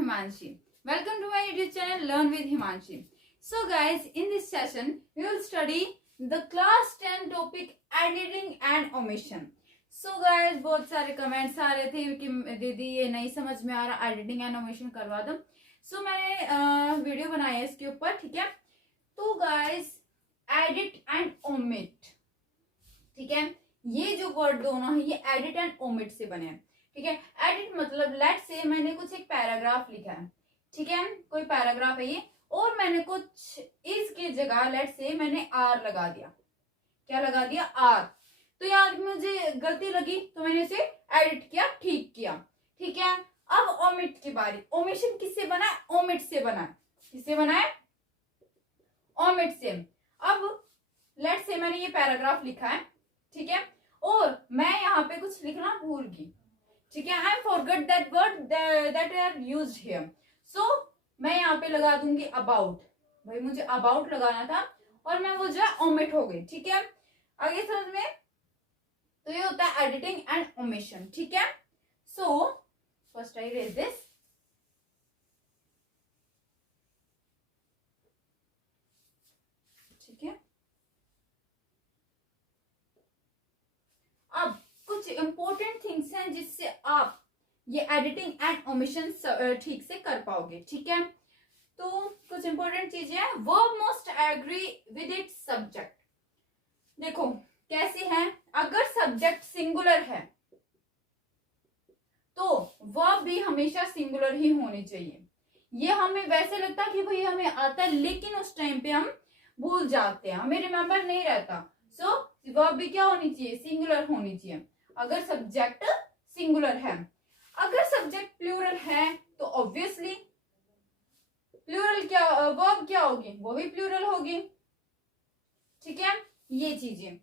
Himanshi. Welcome to my YouTube channel Learn with Himanshi. So guys, in this session we will study the class 10 topic editing and omission. So guys, बहुत सारे comments आ रहे थे कि दीदी ये नहीं समझ में आ रहा, एडिटिंग एंड ओमिशन करवा दो. सो मैंने वीडियो बनाया है इसके ऊपर, ठीक है. तो गाइस, एडिट एंड ओमिट, ठीक है, ये जो वर्ड दोनों है ये एडिट एंड ओमिट से बने हैं, ठीक है. एडिट मतलब लेट से मैंने कुछ एक पैराग्राफ लिखा है, ठीक है, कोई पैराग्राफ है ये, और मैंने कुछ इसकी जगह लेट से मैंने आर लगा दिया. क्या लगा दिया? आर. तो यार मुझे गलती लगी तो मैंने इसे एडिट किया, ठीक किया, ठीक है. अब ओमिट की बारी. ओमिशन किससे बना है? ओमिट से बना है. किससे बना है? ओमिट से. अब लेट से मैंने ये पैराग्राफ लिखा है, ठीक है, और मैं यहाँ पे कुछ लिखना भूल गई, ठीक है. I forgot that word that are used here. So मैं यहाँ पे लगा दूंगी अबाउट. भाई मुझे अबाउट लगाना था और मैं वो जो है ओमिट हो गई, ठीक है. आगे समझ में? तो ये होता है एडिटिंग एंड ओमिशन, ठीक है. So first I raise this. ठीक है. अब कुछ इंपॉर्टेंट थिंग्स हैं जिससे आप ये एडिटिंग एंड ओमिशन ठीक से कर पाओगे, ठीक है. तो कुछ इंपॉर्टेंट चीजें हैं. Verb must agree with its subject. देखो कैसे है. अगर सब्जेक्ट सिंगुलर है तो वर्ब भी हमेशा सिंगुलर ही होनी चाहिए. ये हमें वैसे लगता है कि भाई हमें आता है, लेकिन उस टाइम पे हम भूल जाते हैं, हमें रिमेम्बर नहीं रहता. सो वर्ब भी क्या होनी चाहिए? सिंगुलर होनी चाहिए, अगर सब्जेक्ट सिंगुलर है. अगर सब्जेक्ट प्लूरल है तो ऑब्वियसली प्लूरल क्या, वर्ब क्या होगी? वो भी प्लूरल होगी, ठीक है. ये चीजें.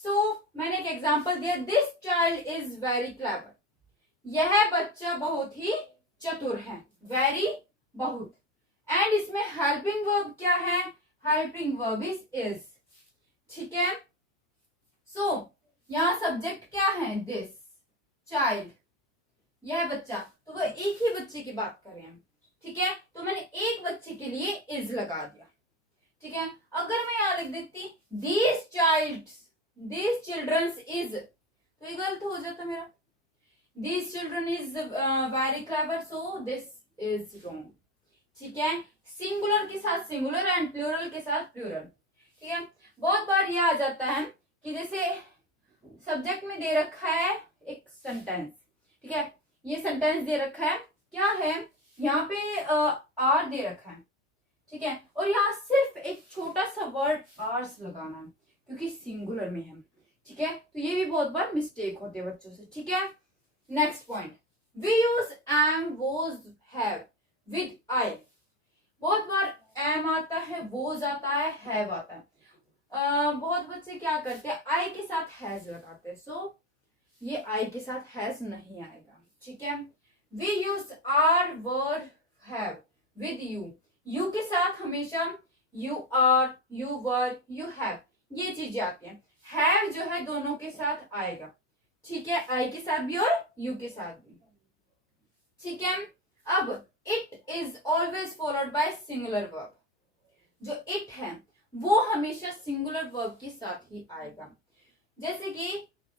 सो मैंने एक एग्जांपल दिया. This child is very clever. यह बच्चा बहुत ही चतुर है. वेरी, बहुत. एंड इसमें हेल्पिंग वर्ब क्या है? हेल्पिंग वर्ब इज, ठीक है. सो यहां सब्जेक्ट क्या है? दिस चाइल्ड, यह बच्चा. तो वो एक ही बच्चे की बात कर रहे हैं, ठीक है. तो मैंने एक बच्चे के लिए इज लगा दिया, ठीक है. अगर मैं यहां लिख देती दिस चिल्ड्रंस इज, तो ये गलत हो जाता मेरा. This children is very clever, so this is wrong, ठीक है. सिंगुलर के साथ सिंगुलर एंड प्लूरल के साथ प्लूरल, ठीक है. बहुत बार ये आ जाता है कि जैसे सब्जेक्ट में दे रखा है एक सेंटेंस, ठीक है. ये सेंटेंस दे रखा है, क्या है यहाँ पे? आर दे रखा है, ठीक है, और यहाँ सिर्फ एक छोटा सा वर्ड आर्स लगाना है क्योंकि सिंगुलर में है, ठीक है. तो ये भी बहुत बार मिस्टेक होते हैं बच्चों से, ठीक है. Next point. We use am, was, have with I. बहुत बार एम आता है, वोज आता है, हैव आता है. बहुत बच्चे क्या करते हैं? आई के साथ हैज लगाते हैं. सो ये आई के साथ हैज नहीं आएगा, ठीक है. We use are, were, have with you. You के साथ हमेशा you are, you were, you have, ये चीजें आती हैं. हैव जो है दोनों के साथ आएगा, ठीक है, आई के साथ भी और यू के साथ भी, ठीक है. अब it is always followed by singular verb. जो इट है वो हमेशा सिंगुलर वर्ब के साथ ही आएगा. जैसे कि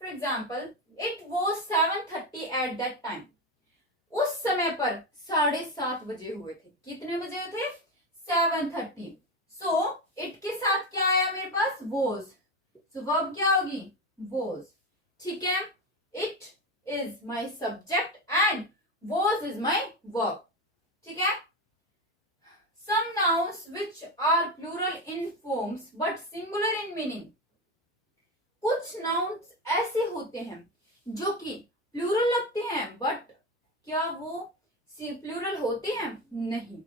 for example, it was 7:30 at that time. उस समय पर 7:30 बजे हुए थे. कितने बजे हुए थे? 7:30. सो इट के साथ क्या आया मेरे पास? वॉज. सो वर्ब क्या होगी? वॉज, ठीक है. It is my subject and was is my verb, ठीक है. Some nouns which are plural in forms but singular in meaning. कुछ nouns ऐसे होते हैं जो कि प्लूरल लगते हैं बट क्या वो प्लूरल होते हैं? नहीं.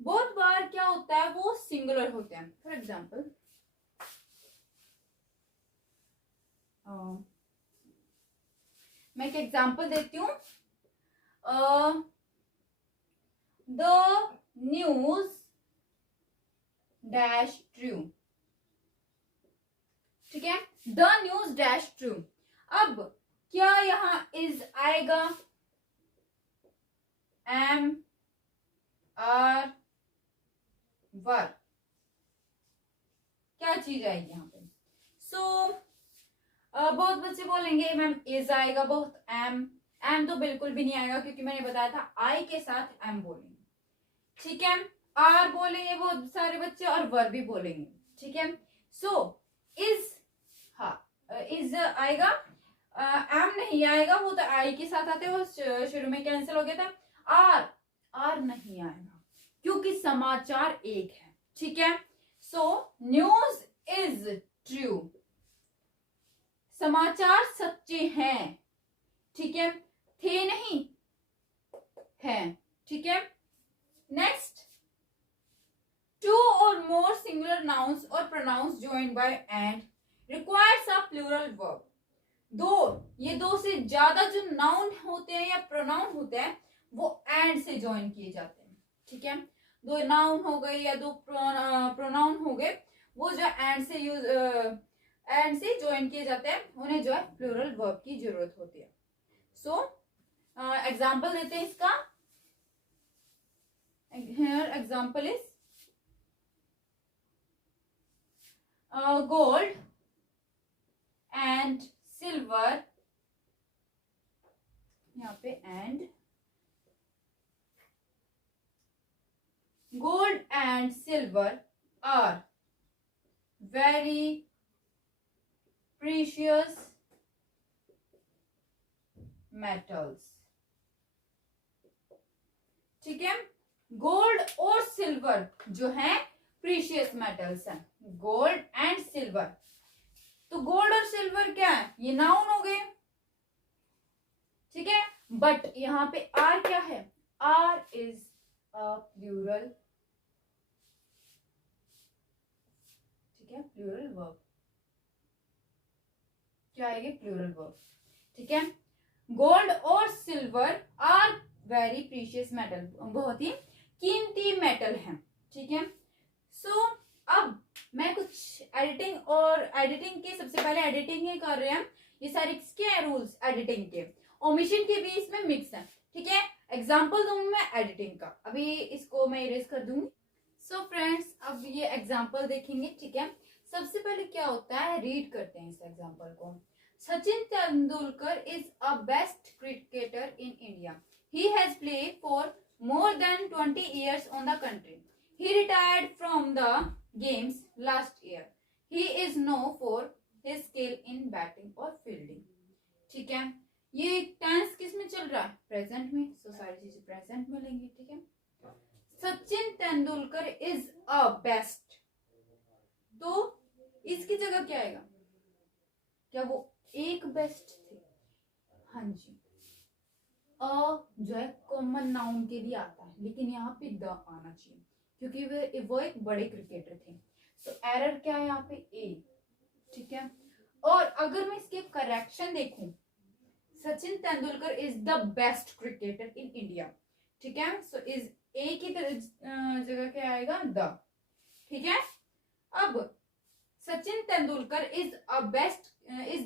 बहुत बार क्या होता है? वो सिंगुलर होते हैं. फॉर एग्जाम्पल, मैं एक एग्जाम्पल देती हूँ. द न्यूज डैश ट्रू, ठीक है. The news dash true. अब क्या यहाँ इज आएगा? एम आर वर, क्या चीज आएगी यहाँ पे? सो बहुत बच्चे बोलेंगे मैम इज आएगा, बहुत एम तो बिल्कुल भी नहीं आएगा, क्योंकि मैंने बताया था आई के साथ एम बोलेंगे, ठीक है। आर बोलेंगे बहुत सारे बच्चे, और वर भी बोलेंगे, ठीक है। सो इज, हाँ इज आएगा, एम नहीं आएगा, वो तो आई के साथ आते, वो शुरू में कैंसिल हो गया था। आर नहीं आएगा क्योंकि समाचार एक है, ठीक है। सो न्यूज इज ट्रू, समाचार सच्चे हैं, ठीक है, थे नहीं, हैं, ठीक है। नेक्स्ट, टू और मोर सिंगुलर नाउन्स और pronounce joined by and requires a plural verb। ये दो से ज्यादा जो नाउन होते हैं या प्रोनाउन होते हैं वो एंड से ज्वाइन किए जाते हैं, ठीक है। दो नाउन हो गए या दो प्रोनाउन हो गए, वो जो एंड से ज्वाइन किए जाते हैं, उन्हें जो है प्लूरल वर्ब की जरूरत होती है। सो एग्जाम्पल देते हैं इसका। Here example is gold and silver, यहाँ पे and gold and silver are very precious metals, ठीक है। गोल्ड और सिल्वर जो है प्रीशियस मेटल्स हैं, गोल्ड एंड सिल्वर। तो गोल्ड और सिल्वर क्या है? ये नाउन हो गए, ठीक है। बट यहां पे आर क्या है? आर इज अ प्लूरल, ठीक है, प्लूरल वर्ब, क्या आएगी? प्लूरल वर्ब, ठीक है। गोल्ड और silver are very precious metal, बहुत ही कीमती मेटल है, ठीक है। सो अब मैं कुछ एडिटिंग के, सबसे पहले एडिटिंग ही कर रहे हैं, ये सारे किसके हैं? रूल्स एडिटिंग के, ओमिशन के भी इसमें मिक्स है, ठीक है। एग्जांपल दूंगी मैं एडिटिंग का, अभी इसको मैं इरेज कर दूंगी। सो फ्रेंड्स, अब ये एग्जांपल देखेंगे, ठीक है। सबसे पहले क्या होता है, रीड करते हैं इस एग्जांपल को। Sachin Tendulkar is a best cricketer in India, he has played for more than 20 years on the country, he retired from the games last year, he is known for his skill in batting or fielding, ठीक है। ये tense किस में चल रहा है? Present में, सो सारी चीजें प्रेजेंट में लेंगे, ठीक है। Sachin Tendulkar is a best, तो इसकी जगह क्या आएगा? क्या वो एक बेस्ट थे? हाँ जी, अ जो है कॉमन नाउन के लिए आता है, लेकिन यहाँ पे द आना चाहिए, क्योंकि वो एक बड़े क्रिकेटर थे। तो एरर क्या है यहाँ पे? ए, ठीक है। और अगर मैं इसके करेक्शन देखूं, Sachin Tendulkar is the best cricketer in India, ठीक है। सो इज ए की जगह क्या आएगा? द, ठीक है। अब Sachin Tendulkar is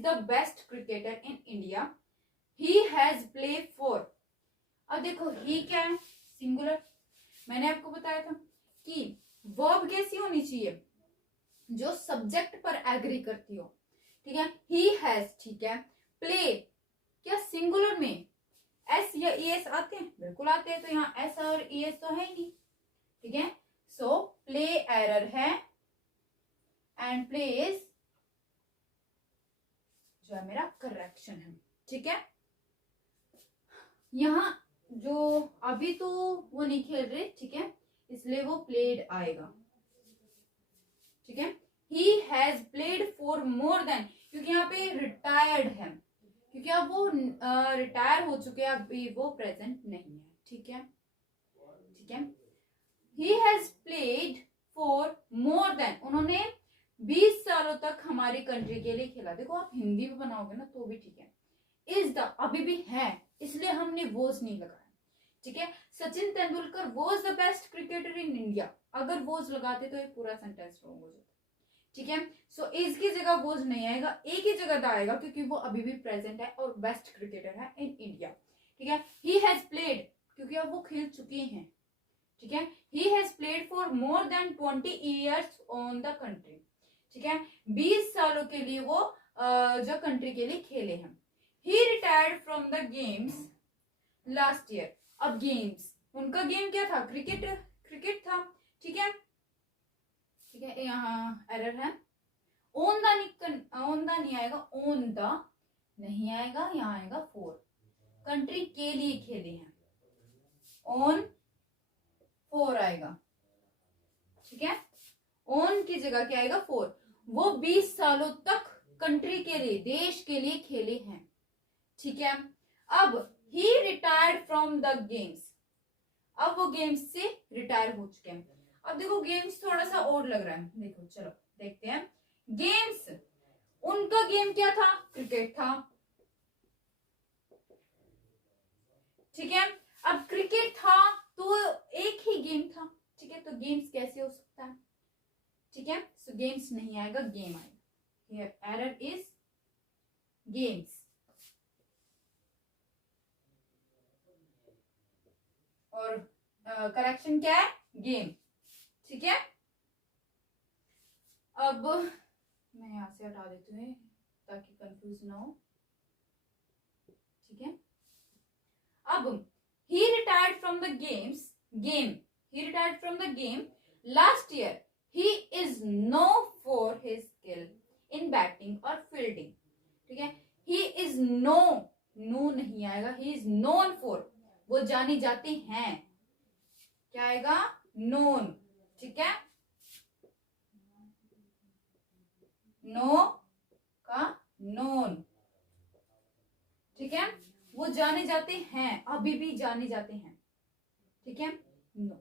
the best cricketer in India, he has played for। अब देखो he क्या है? सिंगुलर। मैंने आपको बताया था कि वर्ब कैसी होनी चाहिए? जो सब्जेक्ट पर एग्री करती हो, ठीक है। he has, ठीक है। प्ले क्या सिंगुलर में एस या ईएस आते हैं? बिल्कुल आते हैं, तो यहाँ एस और ईएस तो है नहीं, ठीक है। सो प्ले एरर है, एंड प्ले इज जो है मेरा करेक्शन है, ठीक है। यहाँ जो अभी तो वो नहीं खेल रहे, ठीक है, इसलिए वो प्लेड आएगा, ठीक है। he has played for more than, क्योंकि यहाँ पे रिटायर्ड है, क्योंकि अब वो रिटायर हो चुके हैं, अभी वो प्रेजेंट नहीं है, ठीक है, ठीक है। he has played for more than, उन्होंने 20 सालों तक हमारी कंट्री के लिए खेला। देखो आप हिंदी में बनाओगे ना तो भी ठीक है। इज द अभी भी है, इसलिए हमने वोज नहीं लगाया, ठीक है। Sachin Tendulkar was the best cricketer in India, अगर वॉज लगाते तो ये पूरा सेंटेंस रॉन्ग हो जाता, ठीक है। सो इज की जगह वॉज नहीं आएगा, ए की जगह द आएगा, क्योंकि वो अभी भी प्रेजेंट है और बेस्ट क्रिकेटर है इन इंडिया, ठीक है। ही हैज प्लेड, क्योंकि अब वो खेल चुके हैं, ठीक है, he has played for more than 20 years on the country, ठीक है, 20 सालों के लिए वो जो कंट्री के लिए खेले हैं। He retired from the games last year. अब गेम्स, उनका गेम क्या था, क्रिकेट, क्रिकेट था, ठीक है, ठीक है, यहाँ एरर है, ओन द नहीं आएगा, ओन द नहीं आएगा, यहाँ आएगा फॉर, कंट्री के लिए खेले हैं, ओन फॉर आएगा, ठीक है, ओन की जगह क्या आएगा, फॉर। वो 20 सालों तक कंट्री के लिए, देश के लिए खेले हैं, ठीक है। अब ही रिटायर्ड फ्रॉम द गेम्स, अब वो गेम्स से रिटायर हो चुके हैं। अब देखो गेम्स थोड़ा सा और लग रहा है, देखो चलो देखते हैं। गेम्स, उनका गेम क्या था, क्रिकेट था, ठीक है। अब क्रिकेट था तो एक ही गेम था, ठीक है, तो गेम्स कैसे हो सकता है, ठीक है, सो गेम्स नहीं आएगा, गेम आएगा, हियर एरर इज गेम्स, और करेक्शन क्या है, गेम, ठीक है। अब मैं यहां से हटा देती हूँ ताकि कंफ्यूज ना हो, ठीक है। अब he retired from the game, he retired from the game last year. He is known for his skill in batting or fielding, ठीक है। he is known, no नहीं आएगा, he is known for, वो जाने जाते हैं, क्या आएगा, known, ठीक है, नो का known, ठीक है, वो जाने जाते हैं, अभी भी जाने जाते हैं, ठीक है, no.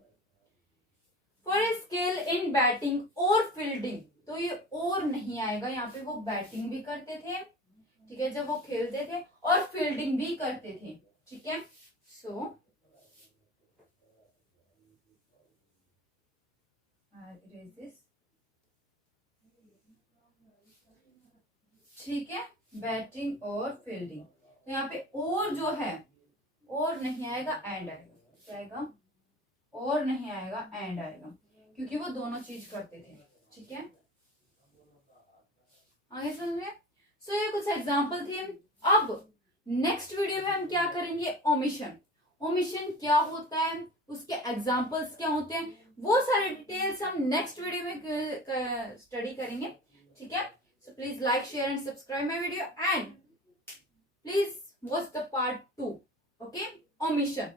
For skill in batting और फील्डिंग, तो ये और नहीं आएगा, यहाँ पे वो बैटिंग भी करते थे, ठीक है, जब वो खेलते थे, और फील्डिंग भी करते थे, ठीक है। सो ठीक है, बैटिंग और फील्डिंग, तो यहाँ पे और जो है, और नहीं आएगा, एंड आएगा, क्या आएगा, और नहीं आएगा, एंड आएगा, क्योंकि वो दोनों चीज करते थे, ठीक है, आगे समझे। सो ये कुछ एग्जाम्पल थे। अब नेक्स्ट वीडियो में हम क्या करेंगे, ओमिशन, ओमिशन क्या होता है, उसके एग्जाम्पल्स क्या होते हैं, वो सारे डिटेल्स हम नेक्स्ट वीडियो में स्टडी करेंगे, ठीक है। So please like, share and subscribe my video, and please watch the part 2, okay, omission.